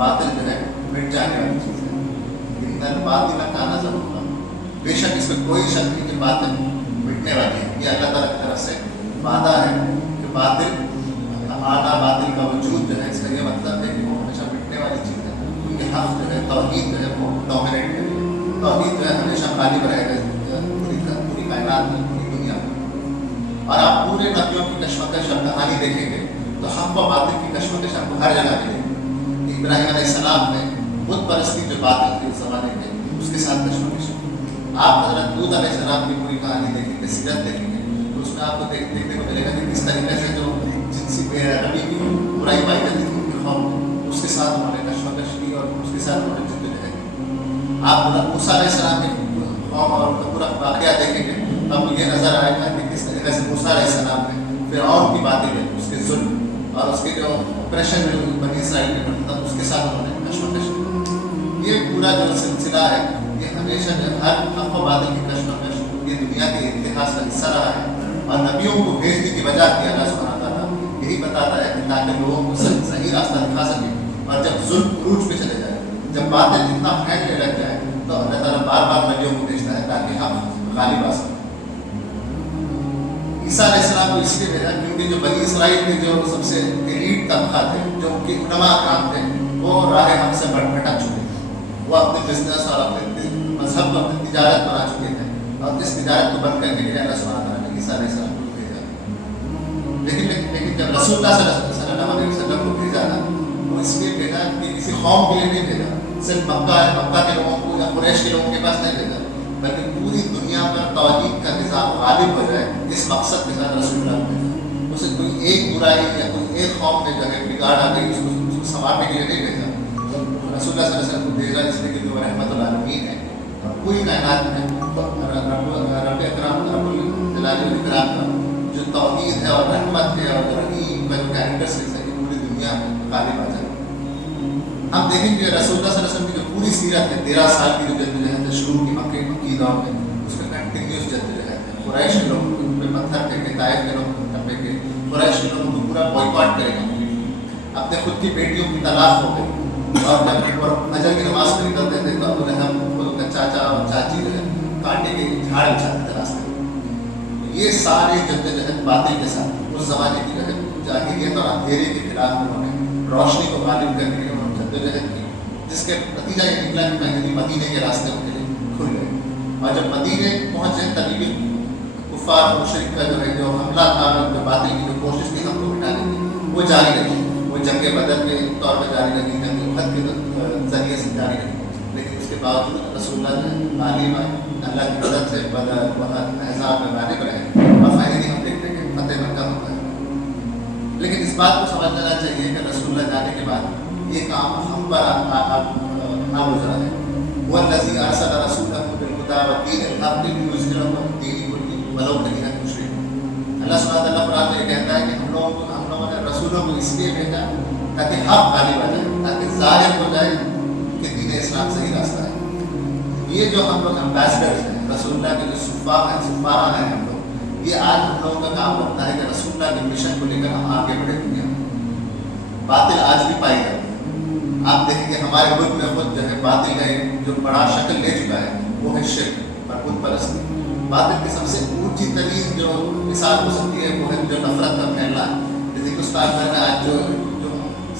باطل جو ہے مٹ جانے والی چیز ہے، لیکن باطل کانا ضرور تھا، بے شک اس میں کوئی شک نہیں کہ باطل مٹنے والی ہے۔ یہ اللہ تعالیٰ کی طرف سے وعدہ ہے کہ باطل آنا، باطل کا وجود جو ہے، اس کا یہ مطلب ہے کہ وہ ہمیشہ مٹنے والی چیز ہے، کیونکہ حق جو ہے، توحید جو ہے وہ ڈومینیٹ کرے گی، توحید جو ہے ہمیشہ غالب رہے گا پوری کائنات میں، پوری دنیا میں۔ اور آپ پورے نبیوں کی کشمکش اور کہانی دیکھیں گے تو حق و باطل کی کشمکش آپ کو ہر جگہ ملے گی۔ ابراہیم علیہ السلام نے بت پرستی جو باطل تھی اس زمانے میں، اس کے ساتھ کشمکش ہے۔ آپ حضرت لوط علیہ السلام کی پوری کہانی دیکھیں گے، سیرت دیکھیں گے تو اس میں آپ کو دیکھنے کو ملے گا کہ کس طریقے سے جو جنسی بے ربی کی برائی پائی جاتی تھی ان کے قوم میں، اس کے ساتھ انہوں نے کشمکش کی اور اس کے ساتھ انہوں نے جدوجہد کی۔ آپ حضرت موسیٰ علیہ السلام کی قوم اور ان کا پورا واقعہ دیکھیں گے تو آپ کو یہ نظر آئے گا کہ کس طریقے سے موسیٰ علیہ السلام نے فرعون کی باتیں ہے، اس کے ظلم اور اس کے جو اپریشن جو بنی اسرائیل میں بنتا تھا، اس کے ساتھ انہوں نے کشمکش کی۔ یہ پورا جو سلسلہ ہے یہ ہمیشہ جو ہر حق و باطل کی کشمکش یہ دنیا کے اتحاد کا حصہ رہا ہے، اور نبیوں کو بھیجنے کی وجہ کی اللہ سبحانہ تعالیٰ یہی بتاتا ہے کہ تاکہ لوگوں کو صحیح راستہ دکھا سکے، اور جب ظلم عروج پہ چلے جائے، جب باطل اتنا پھیلنے لگ جائے تو اللہ تعالیٰ بار بار نبیوں کو بھیجتا ہے تاکہ حق غالب آ سکے۔ عیسیٰ علیہ السلام کو اس لیے بھیجا کیونکہ جو بنی اسرائیل کے جو سب سے ایلیٹ طبقہ تھے، جو ان کے علماء اکرام تھے، وہ راہ حق سے بھٹک چکے تھے، وہ اپنے بزنس اور اپنے مذہب کو اپنی تجارت بنا چکے تھے، اور اس تجارت کو بند کرنے کے لیے اللہ سبحانہ تعالیٰ نے عیسیٰ علیہ السلام کو بھیجا۔ لیکن جب رسول اللہ صلی اللہ علیہ وسلم کو بھیجا نا، وہ اس لیے بھیجا کہ کسی قوم کے لیے نہیں بھیجا، صرف مکہ کے لوگوں کو یا قریش کے لوگوں کے پاس نہیں بھیجا، بلکہ پوری دنیا پر توحید کا نظام غالب ہو جائے، اس مقصد کے ساتھ رسول اللہ کو بھیجا۔ اسے کوئی ایک برائی یا کوئی ایک قوم میں جو ہے بگاڑ آ گئی، اس کو سنوارنے کے لیے نہیں بھیجا۔ رسول اللہ صلی اللہ علیہ وسلم کو بھیجا اس لیے کہ وہ رحمت العالمین ہے، اور پوری کائنات میں رب اکرام رب الجلال والاکرام کا جو توحید ہے اور رحمت ہے اور رحیم کا جو کیریکٹرسٹکس ہے، پوری دنیا میں غالب آ جائے۔ ہم دیکھیں گے رسول اللہ صلی اللہ علیہ وسلم کی جو پوری سیرت ہے، 13 سال کی جو جدوجہد ہے شروع کی مکی دور میں، اس میں کنٹینیوس جدوجہد ہے۔ قریش کے لوگ ان پہ پتھر پھینکے، طائف کے لوگ پتھر پھینکے، قریش کے لوگوں کو پورا بوائکاٹ کرے گا، اپنے خود کی بیٹیوں کی طلاق ہو گئی، اور جب فجر کی نماز پہ نکلتے تھے تو ابو لہب ان کا چاچا اور چاچی جو ہے کانٹے کے جھاڑ بچھاتے تھے راستے میں۔ یہ سارے جدوجہد باطل کے ساتھ اس زمانے کی جو ہے جاہلیت اور اندھیرے کے خلاف انہوں نے روشنی کو غالب کرنے کے لیے انہوں نے جدوجہد کی، جس کے نتیجہ یہ نکلا کہ پہلے مدینے کے راستے ان کے لیے کھل گئے، اور جب مدینے پہنچے تبھی کفار مشرک کا جو ہے جو حملہ تھا، جو باطل کی جو کوشش تھی ہم کو مٹانے کی، وہ جاری رہی، وہ جنگ بدر کے طور پہ جاری رہی، جنگ احد کے ذریعے سے جاری رہی، لیکن اس کے باوجود رسول اللہ نے تعلیم اللہ کی مدد سے بدر احد احزاب میں غالب رہے، اور فائنلی ہم دیکھتے ہیں کہ فتح مکہ ہوتا ہے۔ لیکن اس بات کو سمجھ لینا چاہیے کہ رسول اللہ جانے کے بعد یہ کام ہم پر نہ گزرا ہے۔ وہ الذی ارسل رسولہ بالہدی ودین الحق لیظہرہ علی الدین کلہ ولو کرہ المشرکون۔ اللہ سبحانہ وتعالیٰ قرآن میں کہتا ہے کہ ہم لوگوں نے رسولوں کو اس لیے بھیجا تاکہ حق غالب آ جائے، تاکہ ظاہر ہو جائے کہ دین اسلام صحیح راستہ ہے۔ یہ جو ہم لوگ امبیسڈرز ہیں، رسول اللہ کے جو سفارہ ہیں ہم لوگ، یہ آج ہم لوگوں کا کام بنتا ہے کہ رسول اللہ کے مشن کو لے کر ہم آگے بڑھے دنیا میں۔ باطل آج بھی پائی جاتی ہے، آپ دیکھیں گے ہمارے ملک میں خود جو ہے باطل کا جو بڑا شکل لے چکا ہے وہ ہے شرک اور بت پرستی۔ باطل کی سب سے اونچی ترین جو مثال ہو سکتی ہے وہ ہے جو نفرت کا پھیلنا ہے۔ جیسے ہندوستان بھر میں آج جو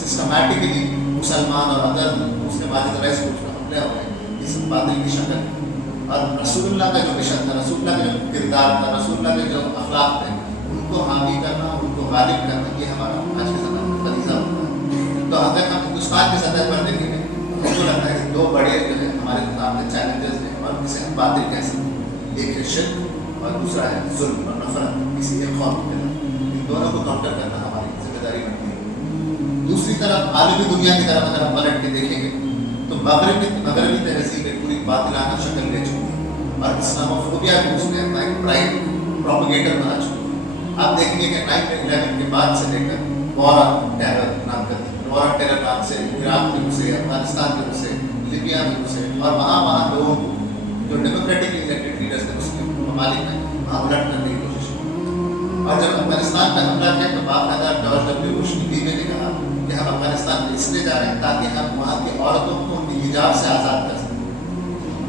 سسٹمیٹکلی مسلمان اور ادر مسلم رائٹس کو حملے ہو رہے ہیں، یہ سب باطل کی شکل ہے۔ اور رسول اللہ کا جو مشن تھا، رسول اللہ کا جو کردار تھا، رسول اللہ کے جو اخلاق تھے، ان کو حاوی کرنا، ان کو غالب کرنا، یہ ہمارا آج کے زمانے میں فریضہ ہوتا ہے۔ تو اگر ہم ہندوستان کی سطح پر دیکھیں گے تو ہم کو لگتا ہے کہ دو بڑے جو ہے ہمارے سامنے چیلنجز ہیں، اور جسے ہم باطل کہہ سکتے ہیں، ایک ہے شرک اور دوسرا ہے ظلم اور نفرت کسی ایک قوم کے خلاف۔ ان دونوں کو کاؤنٹر کرنا ہماری ذمہ داری بنتی ہے۔ دوسری طرف عالمی دنیا کی طرف اگر ہم پلٹ کے دیکھیں گے تو مغربی تہذیبیں پوری باطلانہ شکل لے چکی ہیں، اور اسلاموفوبیا کو اس نے اپنا ایک پرائم پروپیگیٹر بنا چکی ہے۔ آپ دیکھیں گے کہ 9/11 کے بعد سے لے کر وار آن ٹیرر نام کا وار آن ٹیرر نام سے عراق میں گھسے، افغانستان میں گھسے، لیبیا میں گھسے، اور وہاں لوگوں کو جو ڈیموکریٹکلی الیکٹڈ لیڈرس تھے مسلم ممالک میں وہاں الٹ کرنے کی کوشش کی۔ اور جب افغانستان میں حملہ کیا تو باقاعدہ جارج ڈبلیو بش نے بھی کہا کہ ہم افغانستان میں اس لیے جا رہے ہیں تاکہ ہم وہاں